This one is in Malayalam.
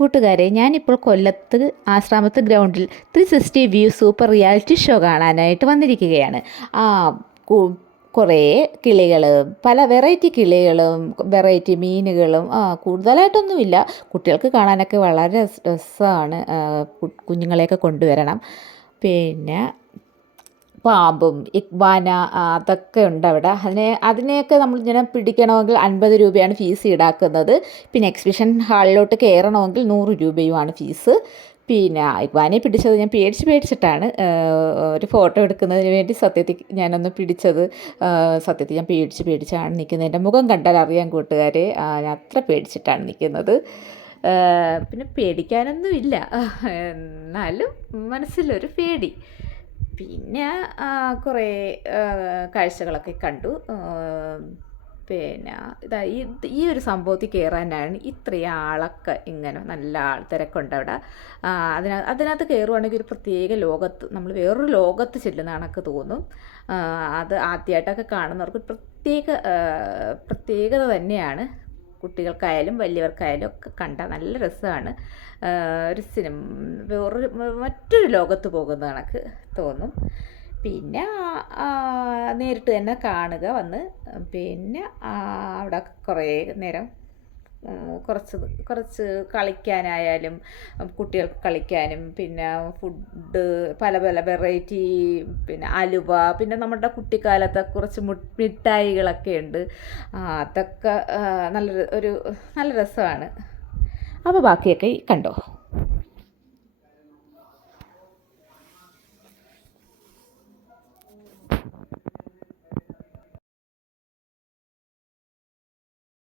കൂട്ടുകാരെ, ഞാനിപ്പോൾ കൊല്ലത്ത് ആശ്രാമത്ത് ഗ്രൗണ്ടിൽ 360 വ്യൂ സൂപ്പർ റിയാലിറ്റി ഷോ കാണാനായിട്ട് വന്നിരിക്കുകയാണ്. ആ കുറേ കിളികളും പല വെറൈറ്റി കിളികളും വെറൈറ്റി മീനുകളും കൂടുതലായിട്ടൊന്നുമില്ല. കുട്ടികൾക്ക് കാണാനൊക്കെ വളരെ രസമാണ്. കുഞ്ഞുങ്ങളെയൊക്കെ കൊണ്ടുവരണം. പിന്നെ പാമ്പും ഇക്വാന അതൊക്കെ ഉണ്ട് അവിടെ. അതിനെയൊക്കെ നമ്മൾ ഇങ്ങനെ പിടിക്കണമെങ്കിൽ 50 രൂപയാണ് ഫീസ് ഈടാക്കുന്നത്. പിന്നെ എക്സിബിഷൻ ഹാളിലോട്ട് കയറണമെങ്കിൽ 100 രൂപയുമാണ് ഫീസ്. പിന്നെ ഇക്വാനയെ പിടിച്ചത് ഞാൻ പേടിച്ചിട്ടാണ് ഒരു ഫോട്ടോ എടുക്കുന്നതിന് വേണ്ടി സത്യത്തിൽ ഞാനൊന്ന് പിടിച്ചത്. സത്യത്തിൽ ഞാൻ പേടിച്ചാണ് നിൽക്കുന്നത്. എൻ്റെ മുഖം കണ്ടാൽ അറിയാം കൂട്ടുകാരെ, ഞാൻ അത്ര പേടിച്ചിട്ടാണ് നിൽക്കുന്നത്. പിന്നെ പേടിക്കാനൊന്നുമില്ല, എന്നാലും മനസ്സിലൊരു പേടി. പിന്നെ കുറേ കാഴ്ചകളൊക്കെ കണ്ടു. പിന്നെ ഈ ഒരു സംഭവത്തിൽ കയറാനാണ് ഇത്രയും ആളൊക്കെ, ഇങ്ങനെ നല്ല ആൾത്തിരക്കുണ്ട് അവിടെ. അതിനകത്ത് കയറുവാണെങ്കിൽ ഒരു പ്രത്യേക ലോകത്ത്, നമ്മൾ വേറൊരു ലോകത്ത് ചെല്ലുന്ന കണക്ക് തോന്നും. അത് ആദ്യമായിട്ടൊക്കെ കാണുന്നവർക്ക് പ്രത്യേകത തന്നെയാണ്. കുട്ടികൾക്കായാലും വലിയവർക്കായാലും ഒക്കെ കണ്ടാൽ നല്ല രസമാണ്. ഒരു മറ്റൊരു ലോകത്ത് പോകുന്ന കണക്ക് തോന്നും. പിന്നെ നേരിട്ട് തന്നെ കാണുക വന്ന്. പിന്നെ അവിടെ കുറേ നേരം കുറച്ച് കളിക്കാനായാലും കുട്ടികൾക്ക് കളിക്കാനും, പിന്നെ ഫുഡ് പല വെറൈറ്റി, പിന്നെ അലുവ, പിന്നെ നമ്മുടെ കുട്ടിക്കാലത്തെ കുറച്ച് മിഠായികളൊക്കെ ഉണ്ട്. അതൊക്കെ നല്ല രസമാണ്. അപ്പോൾ ബാക്കിയൊക്കെ കണ്ടോ.